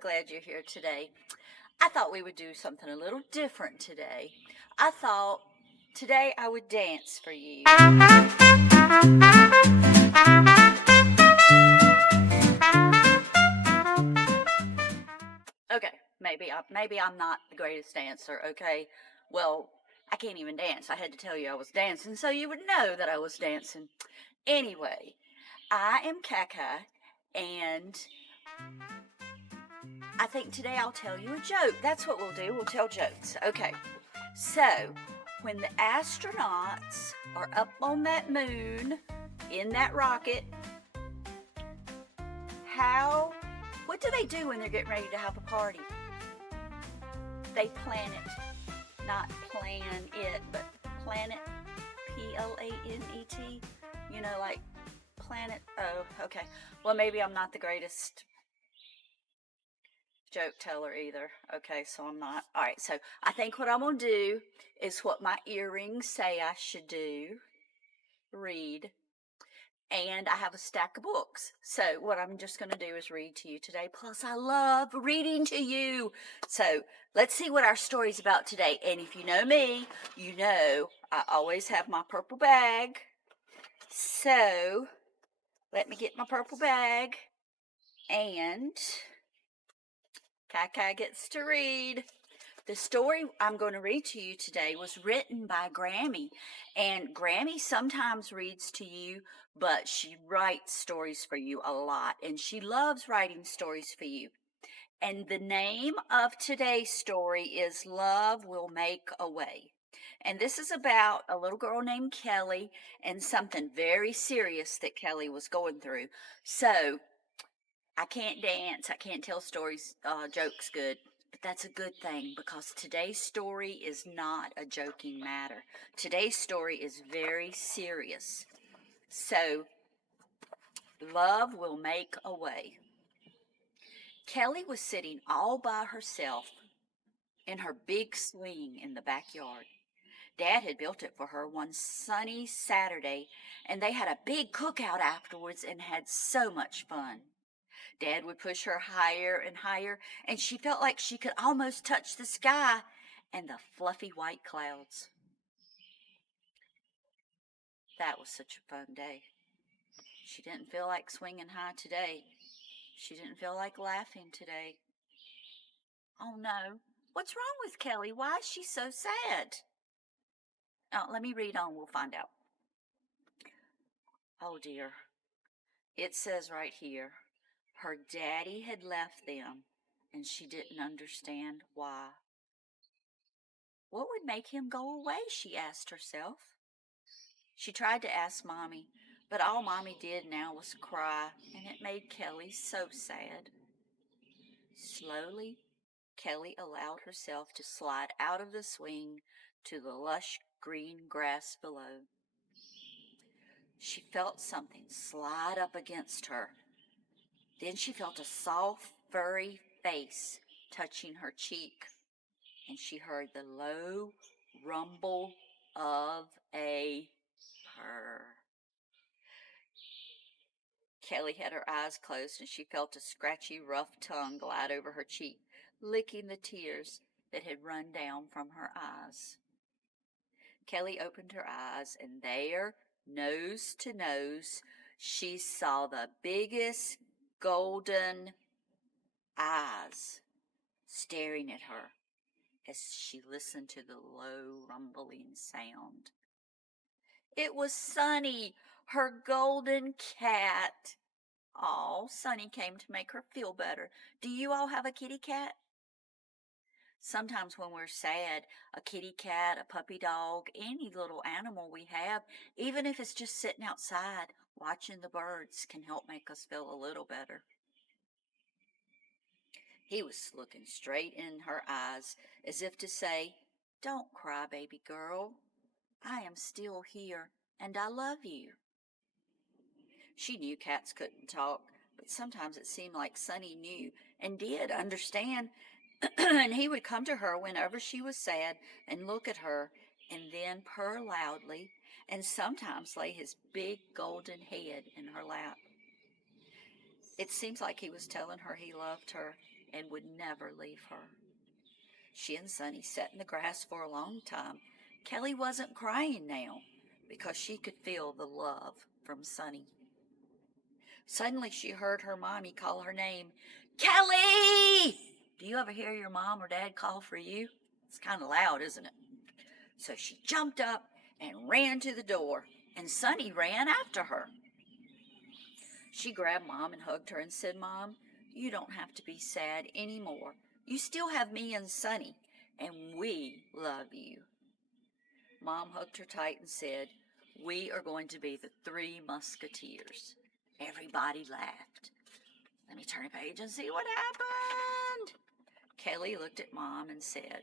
Glad you're here today. I thought we would do something a little different today. I thought today I would dance for you. Okay, maybe I'm not the greatest dancer, okay? Well, I can't even dance. I had to tell you I was dancing so you would know that I was dancing. Anyway, I am CaCa, and I think today I'll tell you a joke. That's what we'll do. We'll tell jokes. Okay. So, when the astronauts are up on that moon in that rocket, what do they do when they're getting ready to have a party? They plan it. Not plan it, but planet, Planet. You know, like planet. Oh, okay. Well, maybe I'm not the greatest joke teller either. Okay, so I'm not. All right, so I think what I'm going to do is what my earrings say I should do. Read. And I have a stack of books. So what I'm just going to do is read to you today. Plus, I love reading to you. So let's see what our story's about today. And if you know me, you know I always have my purple bag. So let me get my purple bag. And CaCa gets to read. The story I'm going to read to you today was written by Grammy, and Grammy sometimes reads to you, but she writes stories for you a lot, and she loves writing stories for you. And the name of today's story is Love Will Make a Way. And this is about a little girl named Kelly and something very serious that Kelly was going through. So I can't dance, I can't tell stories, jokes good. But that's a good thing because today's story is not a joking matter. Today's story is very serious. So, love will make a way. Kelly was sitting all by herself in her big swing in the backyard. Dad had built it for her one sunny Saturday, and they had a big cookout afterwards and had so much fun. Dad would push her higher and higher, and she felt like she could almost touch the sky and the fluffy white clouds. That was such a fun day. She didn't feel like swinging high today. She didn't feel like laughing today. Oh no, what's wrong with Kelly? Why is she so sad? Oh, let me read on, we'll find out. Oh dear. It says right here, her daddy had left them, and she didn't understand why. What would make him go away, she asked herself. She tried to ask Mommy, but all Mommy did now was cry, and it made Kelly so sad. Slowly, Kelly allowed herself to slide out of the swing to the lush green grass below. She felt something slide up against her. Then she felt a soft, furry face touching her cheek, and she heard the low rumble of a purr. Kelly had her eyes closed, and she felt a scratchy, rough tongue glide over her cheek, licking the tears that had run down from her eyes. Kelly opened her eyes, and there, nose to nose, she saw the biggest golden eyes staring at her as she listened to the low rumbling sound. It was Sunny, her golden cat. Oh, Sunny came to make her feel better. Do you all have a kitty cat? Sometimes when we're sad, a kitty cat, a puppy dog, any little animal we have, even if it's just sitting outside watching the birds, can help make us feel a little better. He was looking straight in her eyes as if to say, "Don't cry, baby girl. I am still here, and I love you." She knew cats couldn't talk, but sometimes it seemed like Sunny knew and did understand, and he would come to her whenever she was sad and look at her and then purr loudly and sometimes lay his big golden head in her lap. It seems like he was telling her he loved her and would never leave her. She and Sunny sat in the grass for a long time. Kelly wasn't crying now because she could feel the love from Sunny. Suddenly she heard her mommy call her name, Kelly! Do you ever hear your mom or dad call for you? It's kind of loud, isn't it? So she jumped up and ran to the door, and Sunny ran after her. She grabbed Mom and hugged her and said, Mom, you don't have to be sad anymore. You still have me and Sunny, and we love you. Mom hugged her tight and said, we are going to be the Three Musketeers. Everybody laughed. Let me turn a page and see what happened. Kelly looked at Mom and said,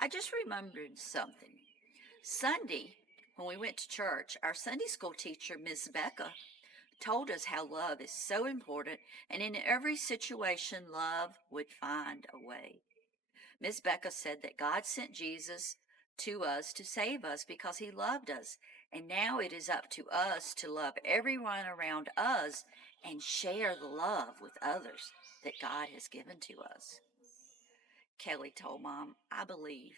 I just remembered something. Sunday, when we went to church, our Sunday school teacher, Miss Becca, told us how love is so important, and in every situation, love would find a way. Miss Becca said that God sent Jesus to us to save us because he loved us, and now it is up to us to love everyone around us and share the love with others that God has given to us. Kelly told Mom, I believe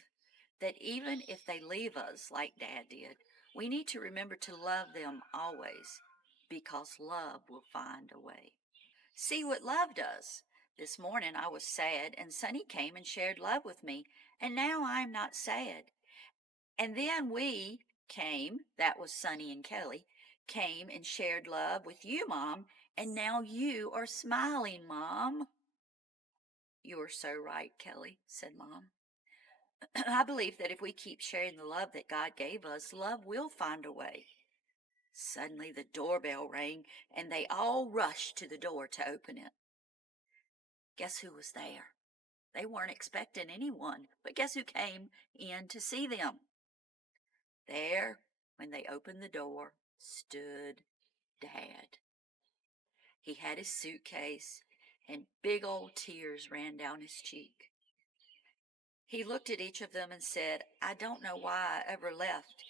that even if they leave us like Dad did, we need to remember to love them always because love will find a way. See what love does. This morning I was sad and Sunny came and shared love with me, and now I'm not sad. And then we came, that was Sunny and Kelly, came and shared love with you, Mom, and now you are smiling, Mom. You are so right, Kelly, said Mom. I believe that if we keep sharing the love that God gave us, love will find a way. Suddenly the doorbell rang, and they all rushed to the door to open it. Guess who was there? They weren't expecting anyone, but guess who came in to see them? There, when they opened the door, stood Dad. He had his suitcase, and big old tears ran down his cheek. He looked at each of them and said, I don't know why I ever left.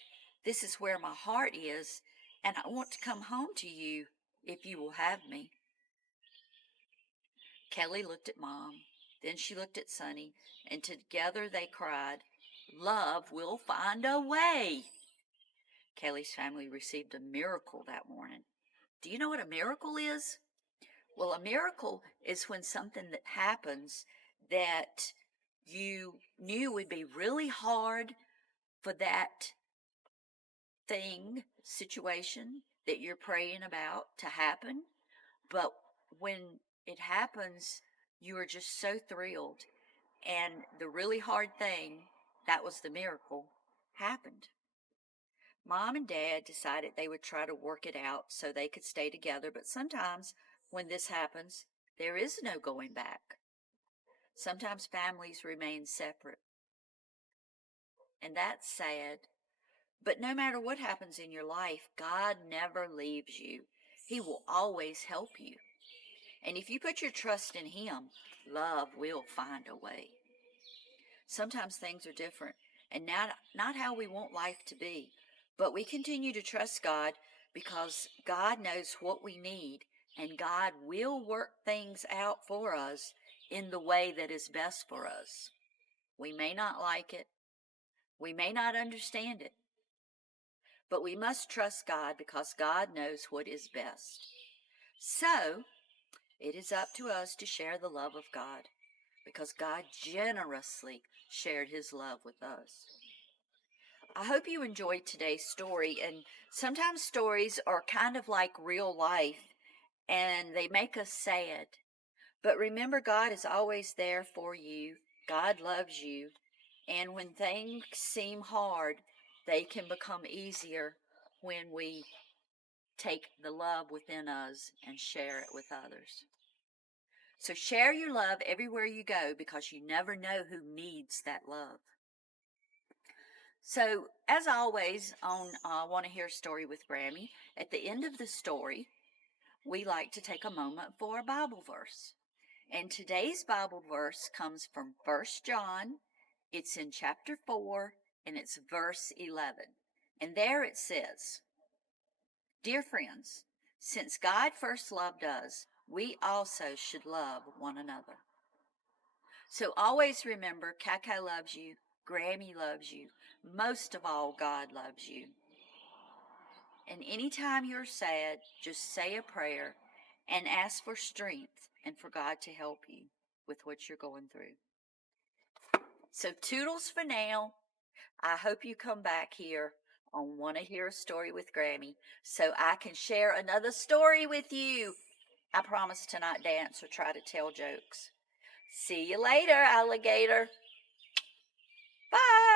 This is where my heart is, and I want to come home to you if you will have me. Kelly looked at Mom, then she looked at Sunny, and together they cried, Love will find a way. Kelly's family received a miracle that morning. Do you know what a miracle is? Well, a miracle is when something that happens that you knew would be really hard for that situation that you're praying about to happen, but when it happens, you are just so thrilled, and the really hard thing, that was the miracle, happened. Mom and Dad decided they would try to work it out so they could stay together, but sometimes when this happens, there is no going back. Sometimes families remain separate, and that's sad. But no matter what happens in your life, God never leaves you. He will always help you. And if you put your trust in him, love will find a way. Sometimes things are different and not how we want life to be, but we continue to trust God because God knows what we need, and God will work things out for us in the way that is best for us. We may not like it. We may not understand it. But we must trust God because God knows what is best. So, it is up to us to share the love of God because God generously shared his love with us. I hope you enjoyed today's story, and sometimes stories are kind of like real life and they make us sad. But remember, God is always there for you. God loves you. And when things seem hard, they can become easier when we take the love within us and share it with others. So share your love everywhere you go because you never know who needs that love. So as always on Want to Hear a Story with Grammy, at the end of the story, we like to take a moment for a Bible verse. And today's Bible verse comes from 1 John. It's in chapter 4, and it's verse 11. And there it says, "Dear friends, since God first loved us, we also should love one another." So always remember, CaCa loves you, Grammy loves you, most of all, God loves you. And anytime you're sad, just say a prayer and ask for strength and for God to help you with what you're going through. So toodles for now. I hope you come back here on Wanna Hear a Story with Grammy so I can share another story with you. I promise to not dance or try to tell jokes. See you later, alligator. Bye.